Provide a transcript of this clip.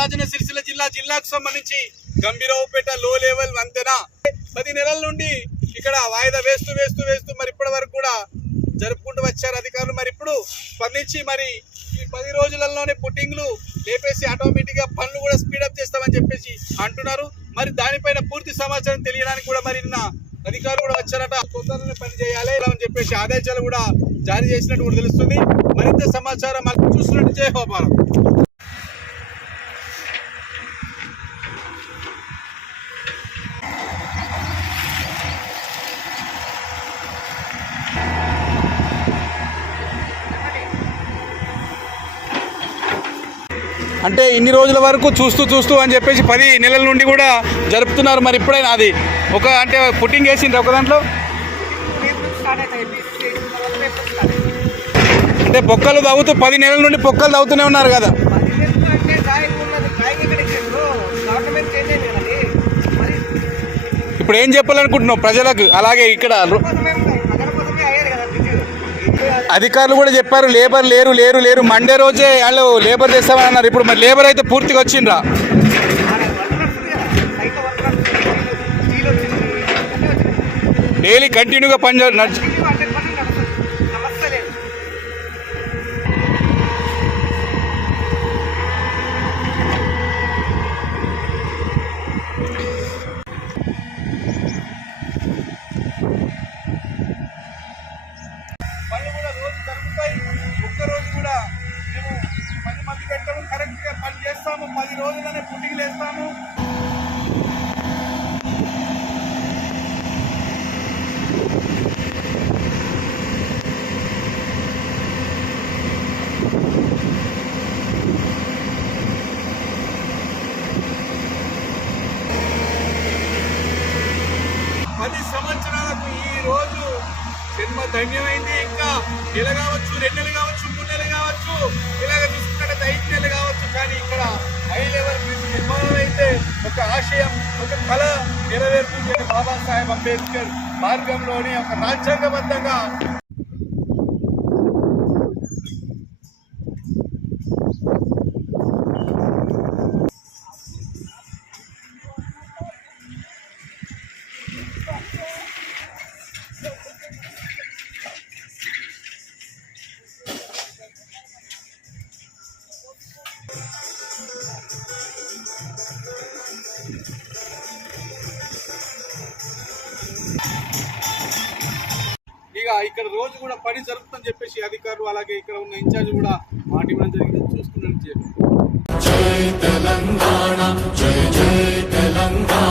రాజన్న సిరిసిల్ల జిల్లా జిల్లాకు సంబంధించి గంభీరావుపేట లో లెవెల్ వంతెన. పది నెలల నుండి ఇక్కడ వాయిదా వేస్తూ వేస్తూ వేస్తూ మరి ఇప్పటి వరకు కూడా జరుపుకుంటూ వచ్చారు అధికారులు. మరి ఇప్పుడు స్పందించి మరి ఈ పది రోజులలోనే పుట్టింగ్లు లేపేసి ఆటోమేటిక్గా పనులు కూడా స్పీడప్ చేస్తామని చెప్పేసి అంటున్నారు. మరి దానిపైన పూర్తి సమాచారం తెలియడానికి కూడా మరి నిన్న అధికారులు కూడా వచ్చారట. తొందరలోనే పని చేయాలి అని చెప్పేసి ఆదేశాలు కూడా జారీ చేసినట్టు కూడా తెలుస్తుంది. మరింత సమాచారం మనకు చూస్తున్నట్టు జయ అంటే ఇన్ని రోజుల వరకు చూస్తూ చూస్తూ అని చెప్పేసి పది నెలల నుండి కూడా జరుపుతున్నారు మరి ఇప్పుడైనా అది. ఒక అంటే పుట్టింగ్ వేసింది ఒక దాంట్లో? అంటే పొక్కలు తవ్వుతూ పది నెలల నుండి పొక్కలు తవ్వుతూనే ఉన్నారు కదా. ఇప్పుడు ఏం చెప్పాలనుకుంటున్నావు ప్రజలకు? అలాగే ఇక్కడ అధికారులు కూడా చెప్పారు లేబర్ లేరు లేరు లేరు. మండే రోజే వాళ్ళు లేబర్ చేస్తామని అన్నారు. ఇప్పుడు మరి లేబర్ అయితే పూర్తిగా వచ్చిండ్రా. డైలీ కంటిన్యూగా పని నడిచి పది రోజులనే పుట్టికి లేస్తాము. పది సంవత్సరాలకు ఈ రోజు జన్మ ధన్యమైంది. ఇంకా నెల కావచ్చు రెండు నెలలు కావచ్చు మూడు నెలలు కావచ్చు ఇలాగ చూసుకుంటే ఐదు నెలలు కావచ్చు కానీ ఒక ఆశయం ఒక కళ నెరవేరుతుంది అని బాబాసాహెబ్ అంబేద్కర్ మార్గంలోని ఒక రాజ్యాంగబద్ధంగా ఇక ఇక్కడ రోజు కూడా పని జరుగుతుందని చెప్పేసి అధికారులు అలాగే ఇక్కడ ఉన్న ఇన్ఛార్జ్ కూడా మాట ఇవ్వడం జరిగింది. చూస్తున్నాను చెప్పి. జై తెలంగాణ జై జై తెలంగాణ.